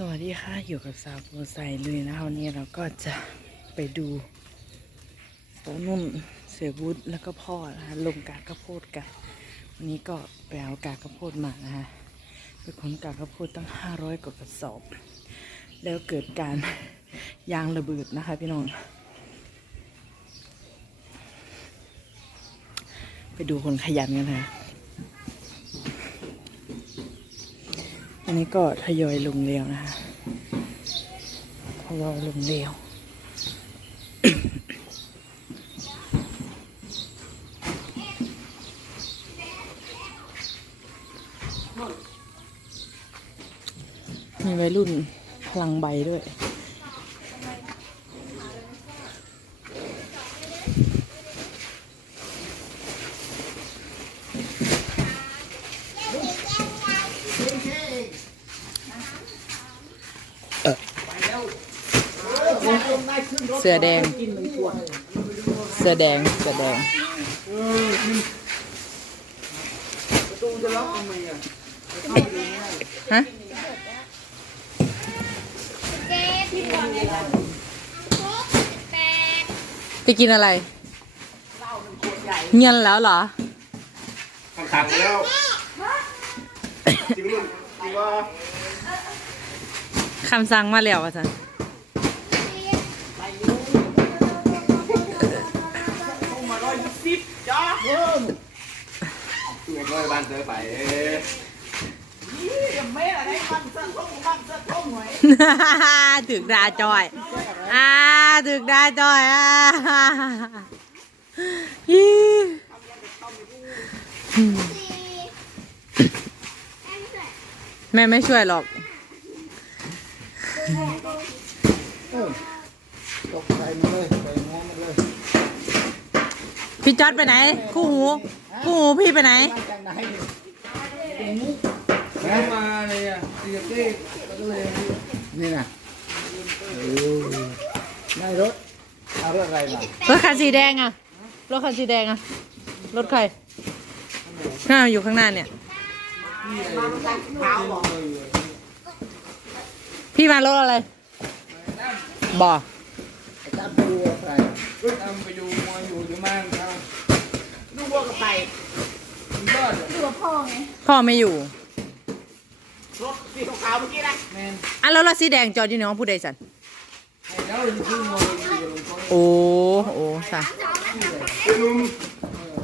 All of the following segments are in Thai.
สวัสดีค่ะ อยู่กับสาวโปรไซเลยนะคะวันนี้เราก็จะไปดูสาวนุ่นเสือบุตแล้วก็พ่อนะคะลงกากข้าวโพดกัน วันนี้ก็ไปเอากากข้าวโพดมานะคะไปขนกากข้าวโพดตั้งห้าร้อยกว่ากระสอบ แล้วเกิดการยางระเบิดนะคะพี่น้อง ไปดูคนขยันกันนะ อันนี้ก็ทยอยลงเร็วนะคะทยอลงเร็วมีวัยรุ่นพลังใบด้วย สือแดง เสือแดง เสือแดงฮะเจ็ดพี่บอลเลยแปดไปกินอะไร เงียนแล้วเหรอคำสั่งแล้วจริงลุงจริงว่าคำสั่งมาแล้วอะจ๊ะตัว ก็บ้านเจอไปถึกดาจอย อ่าถึกดาจอยอ่าฮิแม่ไม่ช่วยหรอกตกใจมาเลยไปงอมาเลย พี่จอดไปไหน คู่หู คู่หูพี่ไปไหนจากไหนแล้วมาเลยอะตีกับเต้ก็เลยนี่นะได้รถเอารถอะไรมารถคันสีแดงอะรถคันสีแดงอะรถใครน่าอยู่ข้างหน้าเนี่ย พี่มารถอะไร บ่อจับดูอะไรทำไปดูมวยอยู่ที่บ้านเขาดู วัวกับไก่ยอดอยู่กับพ่อไงพ่อไม่อยู่ รถสีขาวเมื่อกี้นะแมนอะแล้วรถสีแดงจอดอยู่ในห้องผู้ใดสันไอ้แล้วอยู่ที่มวยอยู่กับลุงพลโอ้โอ้สะลุง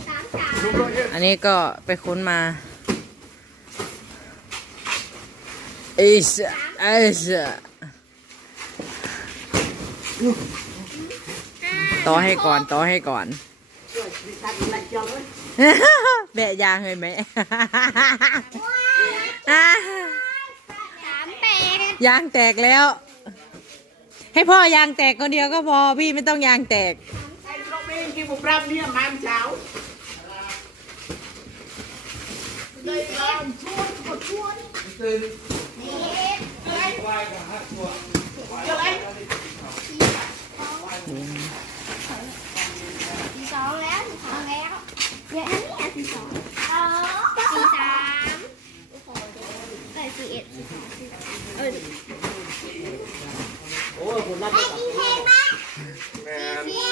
สามสามลุงร้อยเอ็ดอันนี้ก็ไปค้นมาเอชเอชต่อให้ก่อนต่อให้ก่อน แบะยางเลยไหมสามแปดยางแตกแล้ว ให้พ่อยางแตกคนเดียวก็พอพี่ไม่ต้องยางแตกไอ้เราเองที่ผมรับเนี่ยมันเช้าเลยลองชวนกดชวน ตื่น อะไรอะไร สี่สองแล้วสี่สองแล้วเดี๋ยวอันนี้อะสี่สองอ๋อสี่สามเออสี่เอ็ดสี่สองสี่สามเออ โอ้ยผมรับไอ้อีเทนปะแมนสี่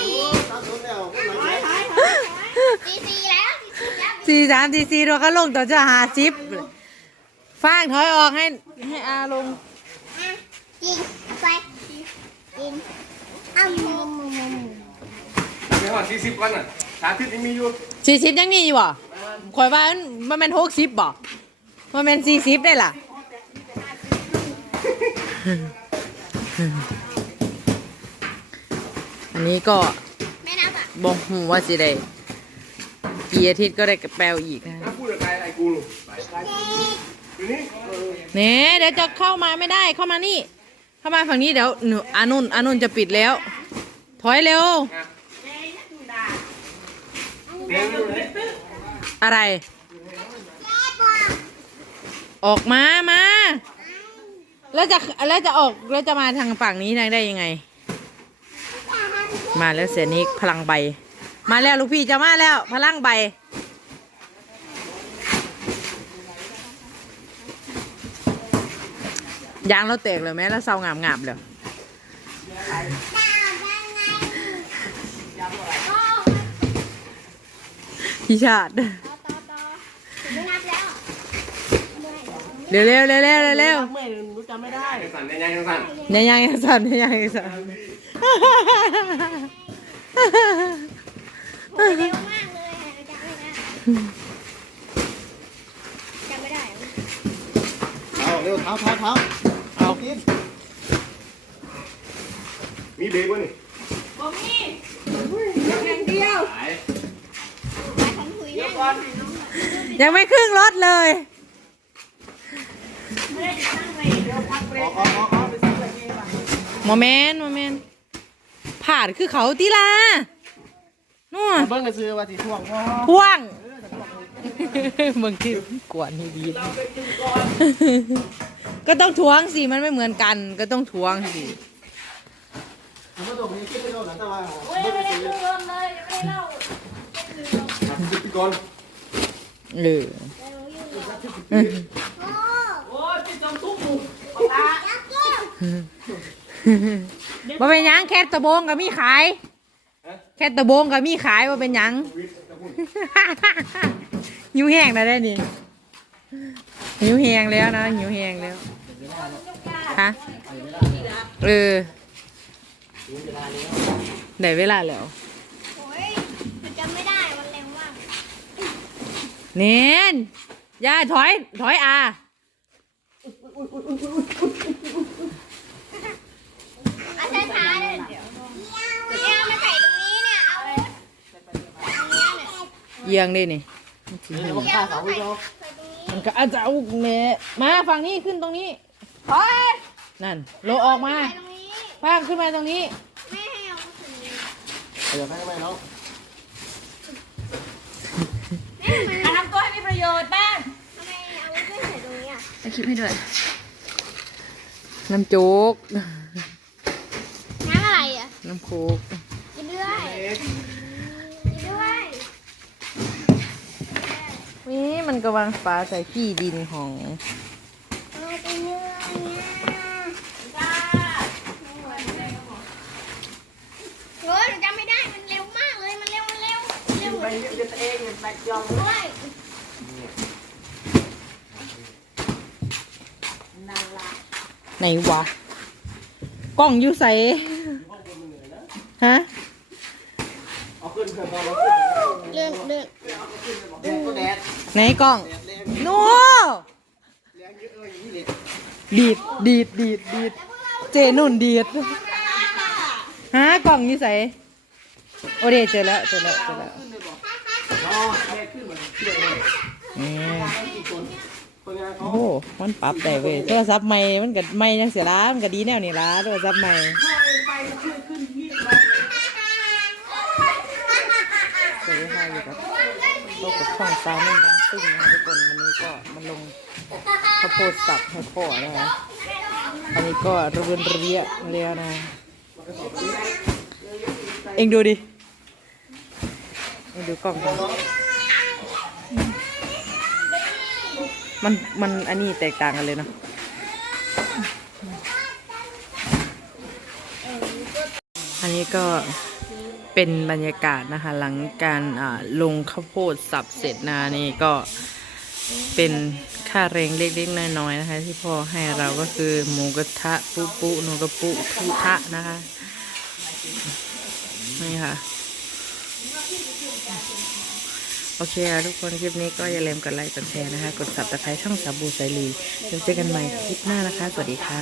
ตาสนแล้วก็หลังหายไหนหายหายสี่สี่แล้วสี่สี่แล้วสี่สามสี่สี่เราก็ลงต่อจะหาซิปฟางถอยออกให้ให้อาลงอะยิงไปยิงอ้าวมุมมุมมุมไม่ว่าสี่สิบวันอะสามทิศยังมีอยู่สี่สิบยังนี่อยู่บ่คอยว่ามันเป็นหกสิบบ่มันเป็นสี่สิบได้ล่ะ อันนี้ก็แม่นับอะบอกหูว่าสิได้กี่อาทิตย์ก็ได้กระแปลวอีกนะ ถ้าพูดกับใครไอ้กูลูกไปอยู่นี่เนี่ยเดี๋ยวจะเข้ามาไม่ได้เข้ามานี่ เข้ามาฝั่งนี้เดี๋ยวหนูอานุนอานุนจะปิดแล้ว ถอยเร็วเดี๋ยวอยู่นี่อะไร ออกมามาแล้วจะแล้วจะออกแล้วจะมาทางฝั่งนี้ได้ยังไง มาแล้วเสียนิกพลังใบ มาแล้วลูกพี่จะมาแล้ว พลังใบ ยางเราแตกเลยไหมแล้วเศร้างามงามๆเลยพี่ชาติต่อต่อต่อถึงไม่นับแล้วเมื่อยเร็วเร็วเร็วเร็วเร็วเร็วเมื่อยรู้จำไม่ได้สั่นได้ยังสั่นยังยังสั่นยังยังสั่น โหเร็วมากเลยอะจำไม่ได้จำไม่ได้เอาเร็วเท้าเท้าเท้าเอากินมีเบรกวะนี่บ่มีอย่างเดียวหายไปของถุยนะยังไม่ครึ่งรถเลยขอขอขอขอไปซื้ออะไรกินมาโมเมนต์โมเมนต์ผ่านคือเขาตีลานู่นเบิ้งก็ซื้อว่าสีท่วงพ่อพ่วงมึงที่กวนนี่ดีก็ต้องทวงสิมันไม่เหมือนกัน ก็ต้องทวงสิผมก็ตรงนี้คิดไม่โดนนะแต่ว่าโอ้ยไม่ได้ดูเลยยังไม่ได้เล่าพี่ก่ออโอ้โอ้ยจอมทุกหมู่ปะตา ยักษ์เกี้ยวว่าเป็นหยังแค่ตะโบงก็มีขาย แค่ตะโบงก็มีขายว่าเป็นหยัง หิวแห้งแล้วได้นี่หิวแห้งแล้วนะหิวแห้งแล้วฮะเออได้เวลาแล้วโอ้ยมันจำไม่ได้มันเร็วมากเน้นยายถอยถอยอาเอา ช้าๆเลยเดี๋ยวเอามาใส่ตรงนี้เนี่ย เอาตรงเนี้ยเนี่ยเอียงดินี่เดี๋ยวผมฆ่าเขาพี่โจใส่ตรงนี้ มันก็อาจจะเอาแม่มาฝั่งนี้ขึ้นตรงนี้ถอยนั่นโลออกมาใส่ตรงนี้ พางขึ้นมาตรงนี้ ไม่ให้เอามาถึงนี้เดี๋ยวให้ไหมเนาะแม่มันอันน้ำตัวให้มีประโยชน์บ้างทำไมเอาไว้ใส่ตรงนี้อะ จะคลิปให้ด้วย น้ำโจ๊กน้ำอะไรอะ น้ำโค้กกินด้วยกินด้วยนี่มันกำลังปลาใส่ขี้ดินของเอาไปเนื้อเนี่ยโอ้ยหนูจำไม่ได้มันเร็วมากเลยมันเร็วมันเร็วเร็วไปเรียนเองแบกยอมด้วยไหนวะกล้องอยู่ใส่ ฮะเอาขึ้นเถอะพอเราเลื่อนเลื่อนแดดก็แดดไหนกล้องแดดแรงนูแรงเยอะเอออย่างนี้เลยดีดดีดดีดดีดเจนุ่นดีดฮะกล้องอยู่ใส่โอเดเจอแล้วเจอแล้วเจอแล้วอ๋อแดดขึ้นเหมือนเชื่อเลยอืมกี่คนคนงานเขาโอ้โหมันปรับได้เว้ยโทรศัพท์ใหม่มันก็ใหม่ยังเสียล้ามันก็ดีแนวนี้ล้าโทรศัพท์ใหม่สวัสดีค่ะอยู่กับ โลกกับช่องซาวน์ดันซิ่งนะทุกคนวันนี้ก็มาลงข้าวโพดสับให้พ่อนะคะอันนี้ก็ระเบินระเบียแล้วนะ เอ็งดูดิเองดูกล้องก่อนมันมันอันนี้แตกต่างกันเลยเนาะอันนี้ก็ เป็นบรรยากาศนะคะ หลังการลงข้าวโพดสับเสร็จนะนี่ก็เป็นค่าแรงเล็กๆน้อยๆนะคะ ที่พ่อให้เราก็คือหมูกระทะปุปุหนูกระปุทุทะนะคะนี่ค่ะโอเคค่ะทุกคนคลิปนี้ก็อย่าลืมกดไลค์กดแชร์นะคะ กด subscribe ช่องสาบูไซรีแล้วเจอกันใหม่คลิปหน้านะคะ สวัสดีค่ะ